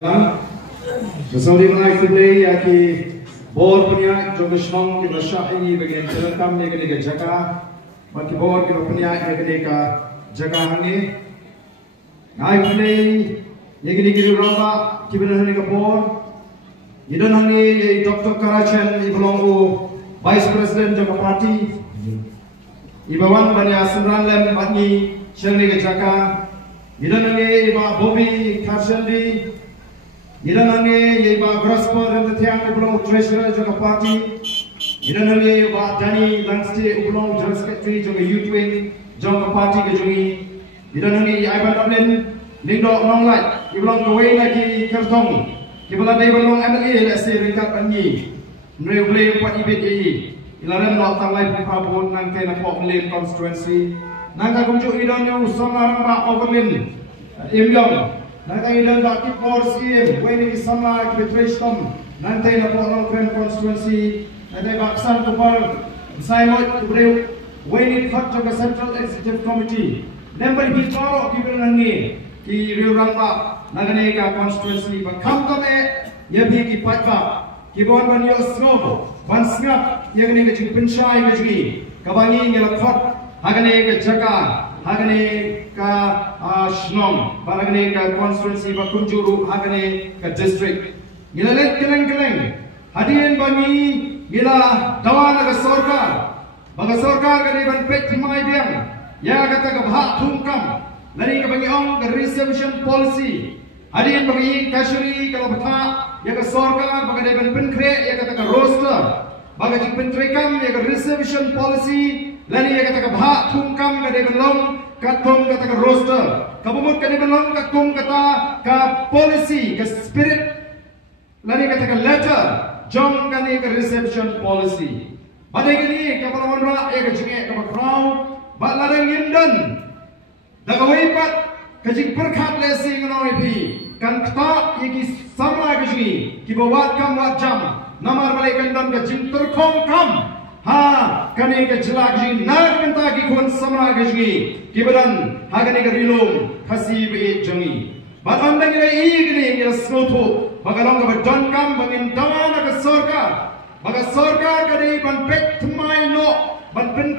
Bersama dengan today yaki board punya jogo senong di Syahi bagian terekam ni kena jaga bagi board kita punya kena jaga ni naik ni yang kena ramba kita ni ke board idan ni Dr. Karachen ibelong Vice President jaga parti ibawan banyak sembilan lem bagi seni ke jaga idan ni iba Bobby Karshendi Idan nange ye ba Grasper and the Tiang Ublong Treasurer Joga Party. Idan nange ba Danny Langste Ublong General Secretary Joga Youth Wing Joga Party ke Jongi. Idan nange Ivan Dublin Ningdo Long Light Ublong Gawai lagi Kertong. Kibala day balong MLA lesi ringkat banyi. Nreu blame pat ibet ye. Ilaran lo tang lai pabon nang kena pok Lane constituency. Nangka kumjuk idan yo sama ba Overland. Imyong nanti idan dak kip CM when sama arbitration nanti na po ng Grand constituency nanti baksan kupar Simon Kubreu when it hot to the Central Executive Committee nember hitoro kibel nangi ki riurang ba nagane ka constituency ba kam kame yabi ki patba ki bon ban yo snow ban snap yang ni ke pinchai ngi kabangi ngela khot hagane ke jaga hagane ka Shnong, barangane ka constituency ba Kunjuru, hagane ka district. Gilalet keleng-keleng. Hadirin bagi gila dawan ka sorkar. Baga sorkar ka ni ban pek mai biang. Ya kata ka bha thungkam. Lari ka bagi ong ka reservation policy. Hadirin bagi kashuri ka batha ya ka sorkar baga ni ban penkre ya kata ka roster. Baga jing pentrekam ya ka reservation policy. Lari ya kata ka bha thungkam ka ni ban long katung kata ke roster, kabumut kani belum katung kata ke policy, ke spirit, lari kata ke letter, jom kani ke reception policy. Pada kini kapal wanra ya ke jengi kapal crowd, bat larang yindan, dagawai pat kajing perkat lesi nganoi pi, kan kata yaki sama ke jengi, kibawat kam wat jam, namar balikan dan kajing terkong kam. Ha kani ke jelak ji nak minta ki kon sama ke ji kibadan ha kani ke rilum khasi be jangi badan dang re i gni ya snotho bagalong ka don kam bangin dawana ka sarkar baga sarkar kani ban pet thmai no ban pin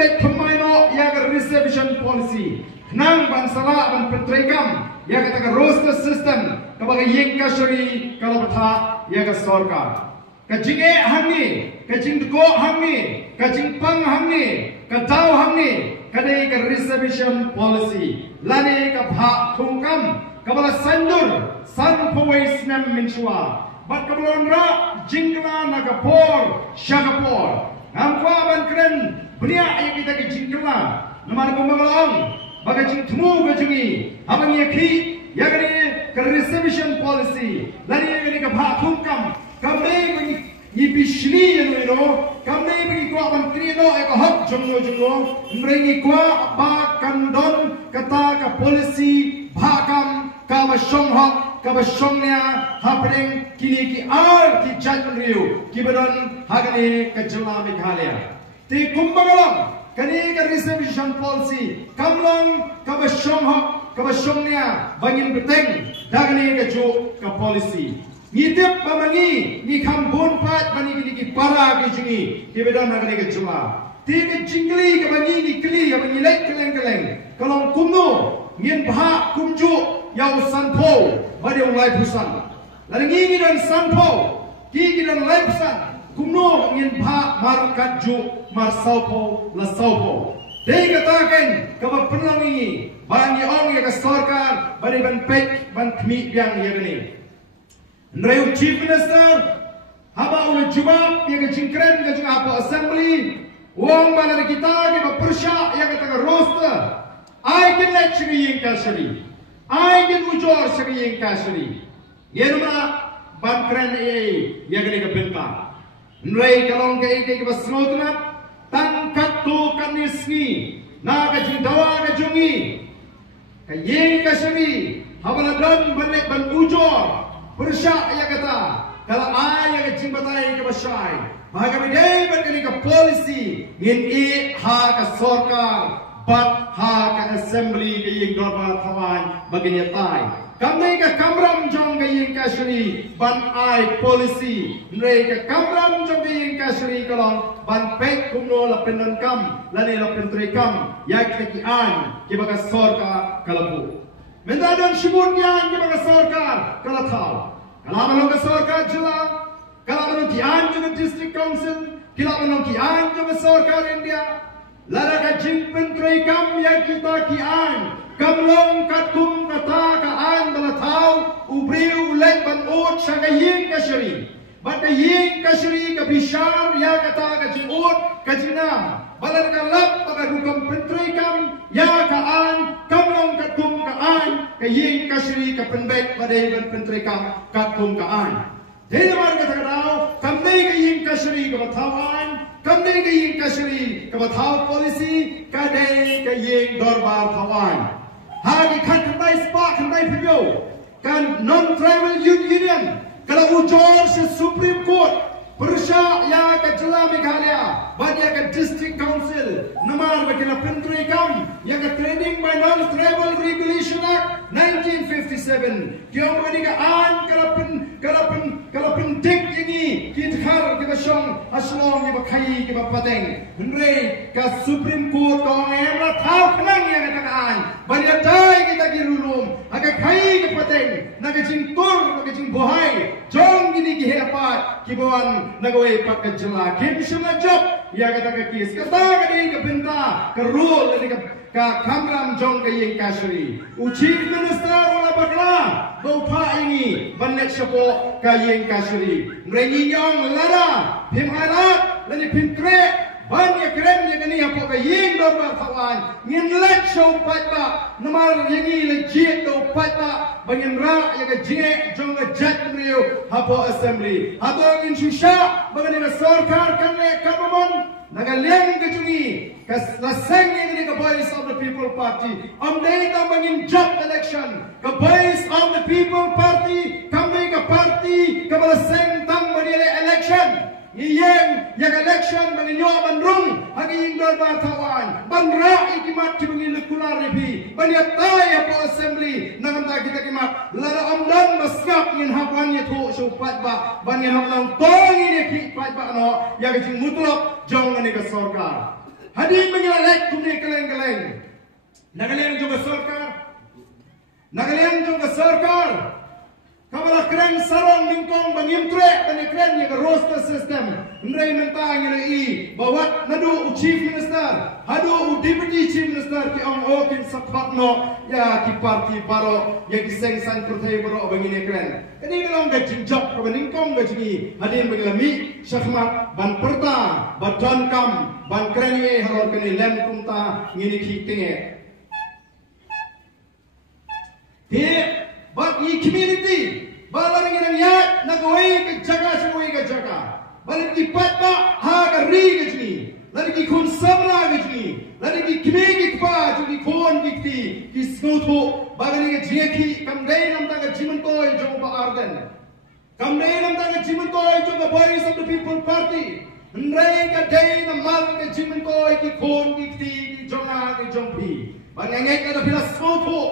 pet thmai no ya ka reservation policy nang ban sala ban petrekam ya ka roster system ka baga yek ka shari kala batha ya ka sarkar kajinge hangi kajing ko hangi kajing pang hangi kadau hangi kadai ka reservation policy lani ka bha thungkam kabala sandur san phawai snam minchwa bat kabalon ra jingla nagapor shagapor namkwa ban kren bunia ay kita ke jingla namar bumagalong baga jing thmu gajungi abang yakhi yagani ka reservation policy lani yagani ka bha thungkam kami ni bishni yano kami bagi kuah menteri no ek hak jonglo mereka kuah ba kandon kata ka polisi bhakam ka masyonghak ka masyongnya happening kini ki ar ki jatriu ki badan hagane ka jela Meghalaya ti kumbagalam kani ka reservation policy kamlang ka masyonghak ka masyongnya bangin beteng dagane ka jo ka policy ngitip pamangi ni kampun pat bani ki para ke jingi ke bedan nagane ke juma ti ke jingli ke bani ni kli ke bani lek keleng kalau kumno ngin bha kumju yau sanpo bade ulai pusan lari ngi dan sanpo ki dan ulai pusan kumno ngin bha markat ju mar saupo la saupo dei katakan ke penlangi bani ong ya ke sarkar bani ban pek ban khmi biang ya gani Nreu Chief Minister haba ule jubab yang jingkren ke juga apa assembly uang mana kita ke bersya yang kita roster I can let you yang kasri I can ujor segi yang kasri yerma bankren yang ke benta nrei kalong ke basnotna tangkat tu kanisni na ke jindawa ke jungi ke yang kasri haba dan balik ban ujor Persya ya kata kalau ayah ke jimbatai ke basyai bahagia bidai berkali ke polisi ngin i ha ke sorkar bat ha ke assembly ke yang dorma tawan bagi nyatai kami ke kamram jong ke yin kasri ban ai policy mereka kamram jong ke yin kasri kalong ban pek kumno la penon kam la ne la pentri kam ya ki an ki baga sorka kalabu mendadan shibun yang ki baga sorka kalathal kalamalong ke sorka jila kalamalong ki an jong district council kalamalong ki an jong sorka India lara ka jing pentri kam ya kita ki an kamlong katum kata kaan balatau ubriu lek ban ot saka yin kasri ban ka yin kasri ka bishar ya kata ka jing ot ka jinam balar ka lap pada rukam pentri kam ya kaan kamlong katum kaan ka yin kasri ka penbek pada ban pentri kam katum kaan dei mar ka tagaw kamne ka yin kasri ka batawan kamne ka yin kasri ka bataw policy ka dei ka yin dorbar tawan Hagi kan kendai spa kendai video kan non-tribal union kalau ujor se Supreme Court persya ya ke Jela Meghalaya banyak ke District Council namar bakila pentri kam ya ke Training by Non-Tribal Regulation Act 1957 kiong bani ka an kalapen dik ini kithar ke basong aslong ni bakai ke bapateng henry ka Supreme Court dong era thau khnang ya katakan bani dai kita girulum aga kai ke pateng naga jingkur naga jing bohai jong ini ki hepat kibuan nagawai pak ke Jela kim shima job ya kata ke kis kata ke di ke benta ke rule ni ka kamram jong ke yin kasri chief minister wala bakla baupa ini banek syapo ka yin kasri ngrengi nyong lara pim alat lani pim tre banyak keren yang ini apa ke yin dorbar kawan ngin let show patba namar yangi legit do patba bangin ra ya ke jine jong ke jat mriu hapo assembly hapo ngin shusha bangani ke sarkar kanne kamamon nagaleng ke jungi ke laseng ini ke voice of the people party amdei ta bangin jat election ke voice of the people party kami ke party ke laseng tang bani election Iyeng yang election menginyo bandrung hagi ing dorbar tawan bandra ikimat kibungi lekular repi banyak tay apa assembly nangamta kita kimat lara omdan maskap ngin hapan ye thu supat ba banyak hamlang tong ini ki pat ba no ya gajing mutlak jong ngani ke sarkar hadi mengila lek kumni keleng-keleng nagaleng jong ke sarkar Kamala keren sarong mingkong bangimtre bani keren yang roster system ndai mentang yang i bawat nadu chief minister hadu deputy chief minister ki ong okin sapatno ya ki parti baro ya ki seng sang pertai baro bangine keren ini ngalong ga jinjok ka baningkong ga jingi hadin bangilami syahmat ban perta badon kam ban keren ye halor kani lem kumta ngini ki tenge but ಈ community balang yang yat nagawai ke jaga balik di patba haga ri gajni lagi kun samla gajni lagi kmegi kpa juli kon dikti ki snotho bagani ke jeki kamdai nam ta jimantoy jong ba arden kamdai nam ta jimantoy jong ba voice of the people party ndai ka dai nam mal ke jimantoy ki kon dikti ki jonga ki jongpi bangangai ka da bila snotho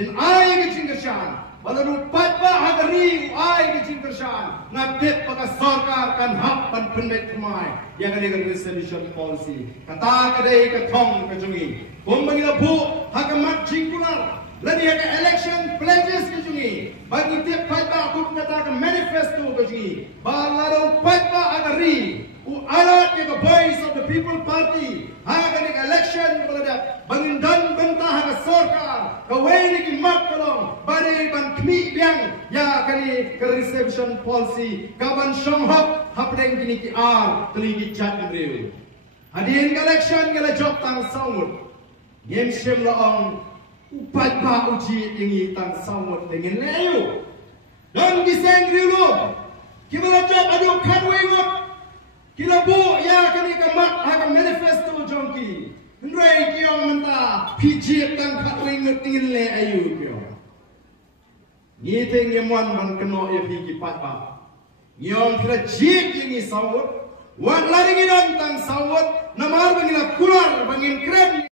in ai ke jingashan Baru patba hagari ai ke jingkershan ngapit paka sarkar kan hak pan pendek kemai yang ada dengan resolution policy kata kadai ke thong ke jungi bombangila bu hakamat jingkular lagi haga election pledges ke jungi bagi tiap patba aku kata ke manifesto ke jungi baru patba hagari alat ke voice of the people party haga ni election kepada bangin dan bentah haga sarkar kawai ni mat kolong bani ban kmi biang ya kali ke reception policy kaban songhok hapdeng kini ki ar telingi chat mreu hadin election ngala jok tang saumut ngem shem laong upat ba uji tingi tang saumut dengan leu dan giseng rilu kibala job adu kanwe ngot kilabu ya kali ke mat haga manifesto jongki ndrai kiong menta pijit tang khatring tingin le ayu kiong ni teng yemwan ban keno e pigi patba nyong kira jip yengi sawut wan lari nginon tang sawut namar bangila kular bangin kren